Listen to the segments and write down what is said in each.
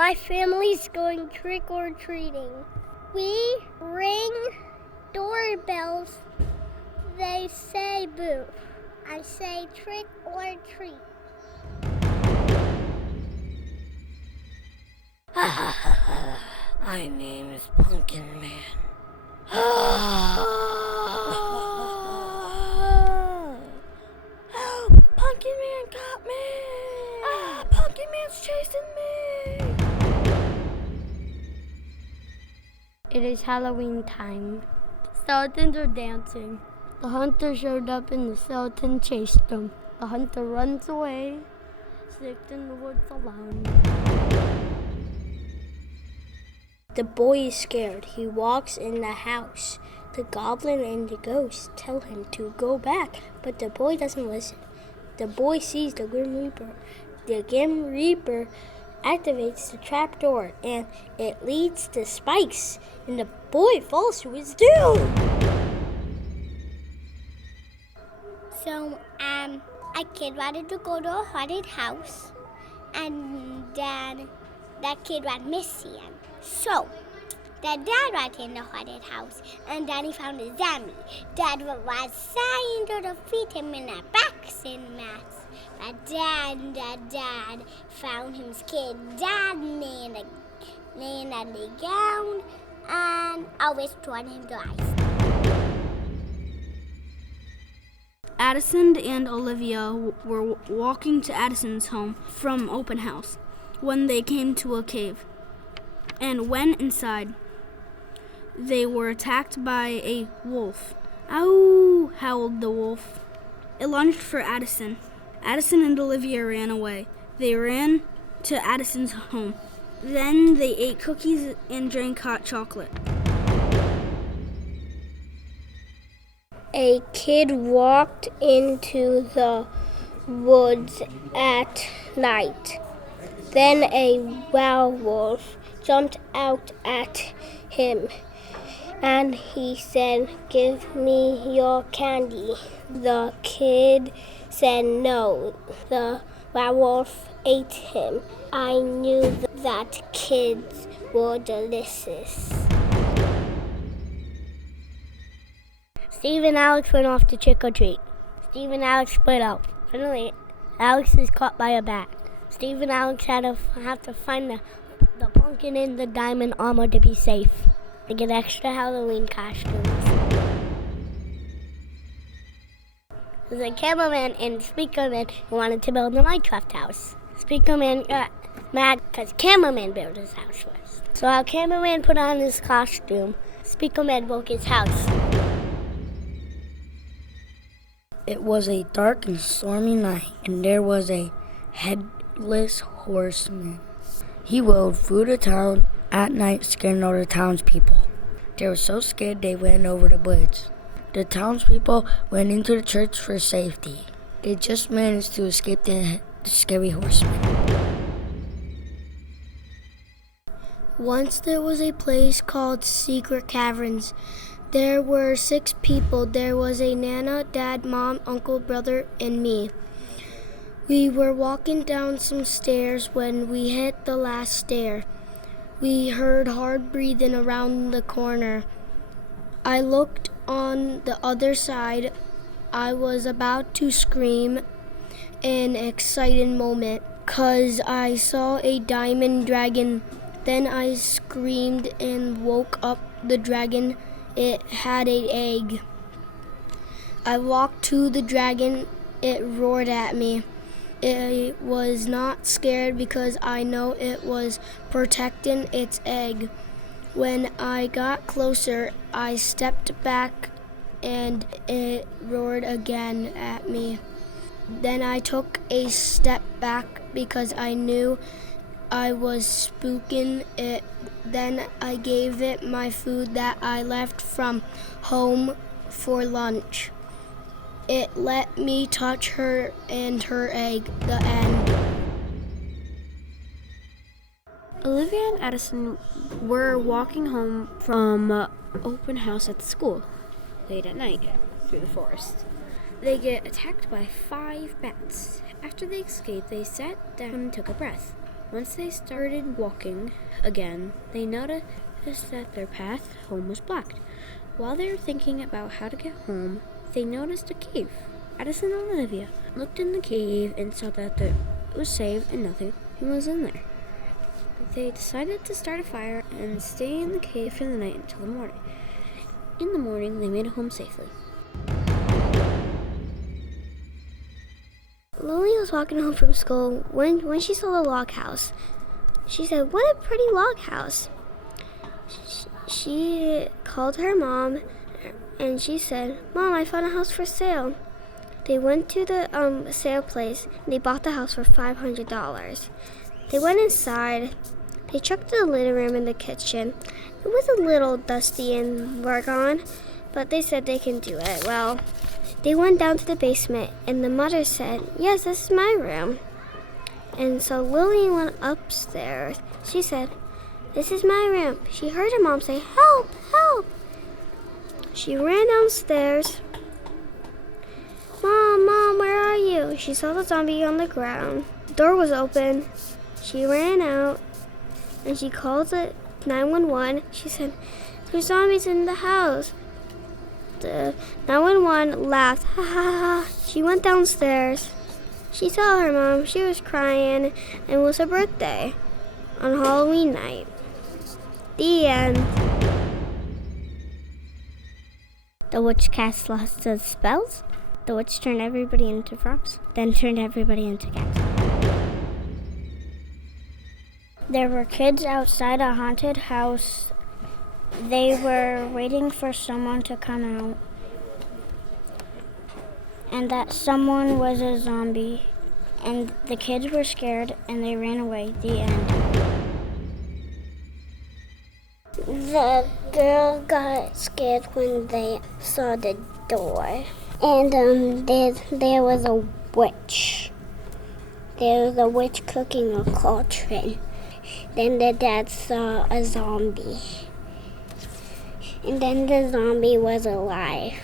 My family's going trick-or-treating. We ring doorbells. They say boo. I say trick or treat. My name is Pumpkin Man. Help! Pumpkin Man got me! Pumpkin Man's chasing me! It is Halloween time. Skeletons are dancing. The hunter showed up and the skeleton chased them. The hunter runs away, sits in the woods alone. The boy is scared. He walks in the house. The goblin and the ghost tell him to go back, but the boy doesn't listen. The boy sees the Grim Reaper. The Grim Reaper activates the trap door, and it leads to spikes, and the boy falls to his doom. So, a kid wanted to go to a haunted house, and then that kid went missing. So, the dad went in the haunted house, and then he found a zombie. Dad was trying to defeat him in a boxing match. But then the dad found his kid dead laying on the ground, and always turned him to ice. Addison and Olivia were walking to Addison's home from open house when they came to a cave and went inside. They were attacked by a wolf. Ow! Howled the wolf. It lunged for Addison. Addison and Olivia ran away. They ran to Addison's home. Then they ate cookies and drank hot chocolate. A kid walked into the woods at night. Then a werewolf jumped out at him, and he said, "Give me your candy." The kid said no. The werewolf ate him. I knew that kids were delicious. Steve and Alex went off to trick-or-treat. Steve and Alex split up. Suddenly, Alex is caught by a bat. Steve and Alex have to find the pumpkin in the diamond armor to be safe. They get extra Halloween costumes. There's a cameraman and Speakerman who wanted to build a Minecraft house. Speakerman got mad because cameraman built his house first. So our cameraman put on his costume. Speakerman broke his house. It was a dark and stormy night, and there was a headless horseman. He rode through the town at night, scaring all the townspeople. They were so scared they went over the bridge. The townspeople went into the church for safety. They just managed to escape the scary horseman. Once there was a place called Secret Caverns. There were 6 people. There was a Nana, Dad, Mom, Uncle, Brother, and me. We were walking down some stairs when we hit the last stair. We heard hard breathing around the corner. I looked on the other side. I was about to scream in an excited moment because I saw a diamond dragon. Then I screamed and woke up the dragon. It had an egg. I walked to the dragon. It roared at me. I was not scared because I know it was protecting its egg. When I got closer, I stepped back and it roared again at me. Then I took a step back because I knew I was spooking it. Then I gave it my food that I left from home for lunch. It let me touch her and her egg. The end. Olivia and Addison were walking home from open house at the school late at night through the forest. They get attacked by 5 bats. After they escape, they sat down and took a breath. Once they started walking again, they noticed that their path home was blocked. While they were thinking about how to get home, they noticed a cave. Addison and Olivia looked in the cave and saw that it was safe and nothing was in there. They decided to start a fire and stay in the cave for the night until the morning. In the morning, they made it home safely. Lily was walking home from school when she saw the log house. She said, "What a pretty log house." She called her mom and she said, "Mom, I found a house for sale." They went to the sale place and they bought the house for $500. They went inside. They checked the living room and the kitchen. It was a little dusty and work on, but they said they can do it. Well, they went down to the basement and the mother said, "Yes, this is my room." And so Lily went upstairs. She said, "This is my room." She heard her mom say, "Help, help." She ran downstairs. Mom, where are you?" She saw the zombie on the ground. The door was open. She ran out and she called it 911. She said, "There's zombies in the house." The 911 laughed. Ha ha ha. She went downstairs. She saw her mom. She was crying and it was her birthday on Halloween night. The end. The witch cast lots of spells. The witch turned everybody into frogs, then turned everybody into cats. There were kids outside a haunted house. They were waiting for someone to come out. And that someone was a zombie. And the kids were scared and they ran away. The end. The girl got scared when they saw the door. And there was a witch. There was a witch cooking a cauldron. Then the dad saw a zombie. And then the zombie was alive.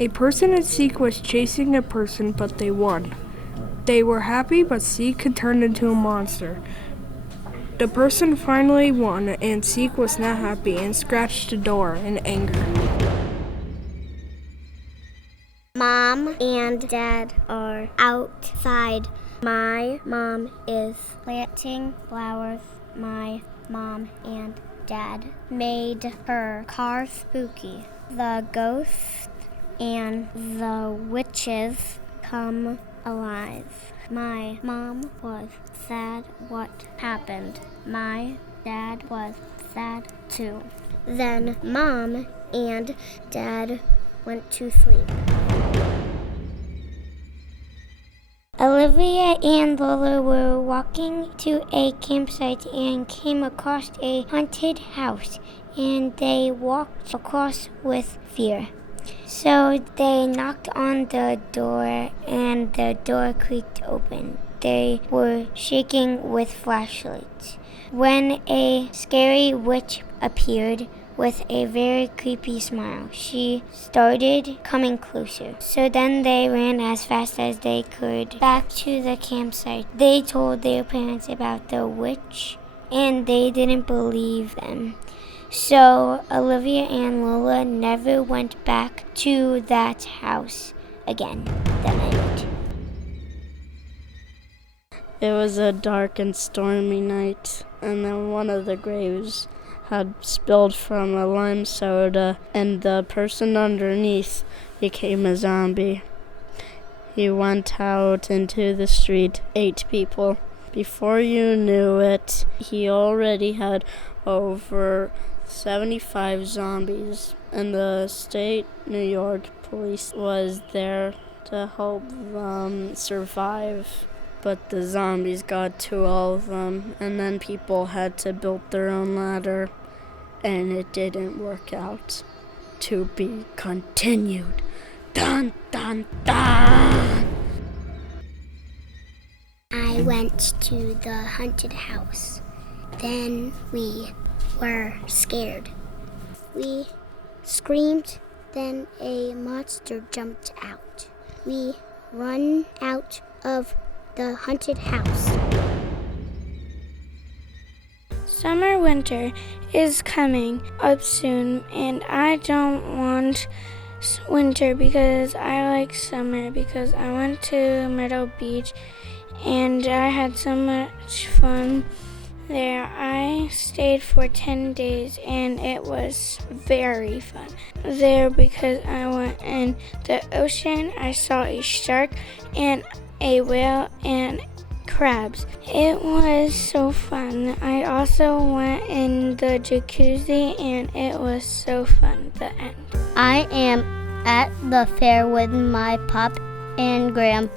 A person and Seek was chasing a person, but they won. They were happy, but Seek had turned into a monster. The person finally won, and Seek was not happy and scratched the door in anger. Mom and Dad are outside. My mom is planting flowers. My mom and Dad made her car spooky. The ghosts and the witches come alive. My mom was sad what happened. My dad was sad too. Then Mom and Dad went to sleep. Olivia and Lola were walking to a campsite and came across a haunted house, and they walked across with fear. So they knocked on the door and the door creaked open. They were shaking with flashlights when a scary witch appeared with a very creepy smile. She started coming closer. So then they ran as fast as they could back to the campsite. They told their parents about the witch and they didn't believe them. So Olivia and Lola never went back to that house again. The end. It was a dark and stormy night, and then one of the graves had spilled from a lime soda, and the person underneath became a zombie. He went out into the street, 8 people. Before you knew it, he already had over 75 zombies, and the state New York police was there to help them survive. But the zombies got to all of them, and then people had to build their own ladder, and it didn't work out. To be continued. Dun, dun, dun! I went to the haunted house. Then we were scared. We screamed, then a monster jumped out. We run out of the haunted house. Summer winter is coming up soon, and I don't want winter because I like summer, because I went to Myrtle Beach and I had so much fun there. I stayed for 10 days and it was very fun there because I went in the ocean. I saw a shark and a whale and crabs. It was so fun. I also went in the jacuzzi and it was so fun. The end. I am at the fair with my pop and gram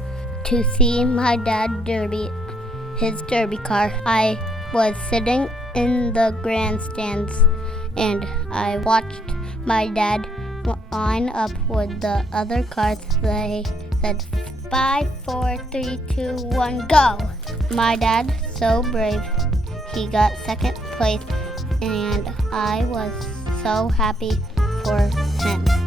to see my dad his derby car. I was sitting in the grandstands and I watched my dad line up with the other cars. They said 5, 4, 3, 2, 1, go! My dad, so brave, he got second place and I was so happy for him.